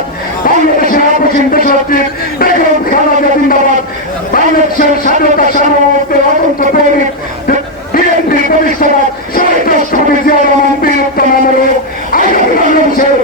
জিন্দাবাদ বাংলাদেশের অপসীম দেশরাত্রীর বেগম খালাদা জিন্দাবাদ, বাংলাদেশের স্বাধীনতা সার্বভৌমত্বের অতন্ত প্রদীপ বিএনপির প্রতিষ্ঠাতা শহীদ রাষ্ট্রপতি জিয়া রহমান বীর উত্তম আগামী বাংলাদেশের